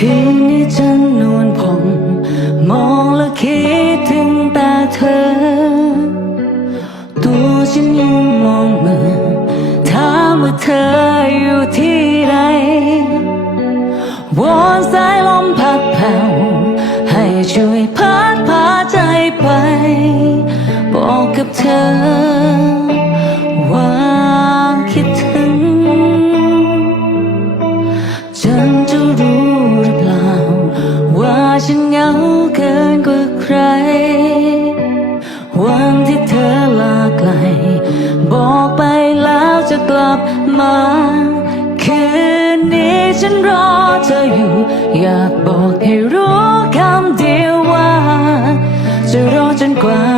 คืนนี้จันนวลผ่องมองแล้วคิดถึงตาเธอ ตัวฉันยังมองเหมือนถามว่าเธออยู่ที่ไหนวอนสายลมพัดแผ่วให้ช่วยพัดพาใจไป บอกกับเธอ ว่าคิดถึง ฉันจะรู้ ฉันเหงาเกินกว่าใคร วันที่เธอลาไกล บอกไปแล้วจะกลับมา คืนนี้ฉันรอเธออยู่ อยากบอกให้รู้คำเดียวว่า จะรอจนกว่า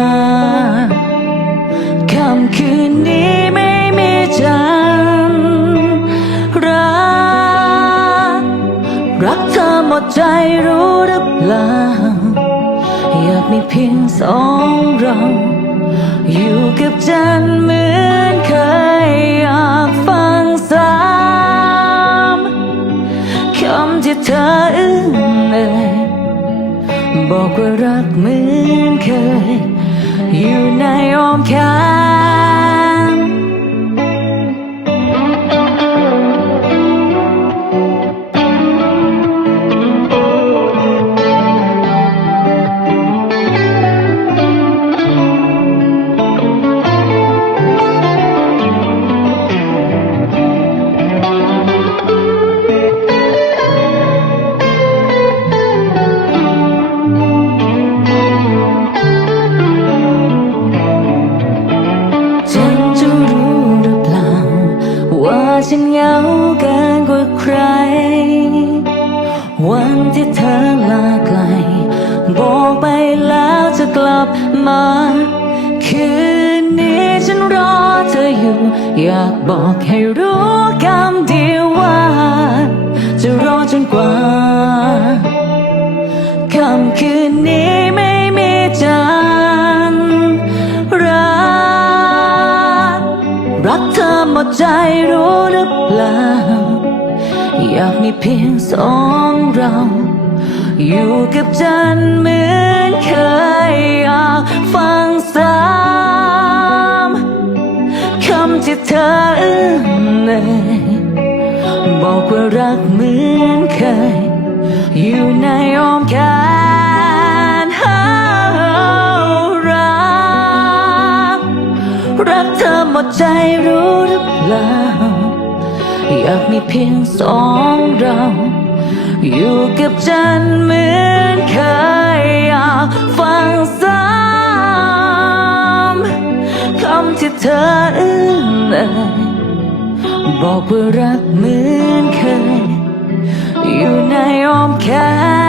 รักเธอหมดใจรู้หรือเปล่า อยากมีเพียงสองเรา อยู่กับจันเหมือนเคยอยากฟังซ้ำคำที่เธออึ้งเอ่ยบอกว่ารักเหมือนเคย อยู่ในอ้อมแขน ออยู่อยากบอกให้รู้คำเดียวว่า จะรอจนกว่าค่ำคืนนี้ไม่มีจันทร์รักรักเธอหมดใจรู้หรือเปล่า อยากมีเพียงสองเรา อยู่กับจันทร์เหมือนเคยอยากฟัง ที่เธอเอื้อนเอ่ยบอกว่ารักเหมือนเคย อยู่ในอ้อมแขนหารัก รักเธอหมดใจรู้หรือเปล่า อยากมีเพียงสองเรา อยู่กับจันเหมือนเคย บอกว่ารักเหมือนเคย อยู่ในอ้อมแขน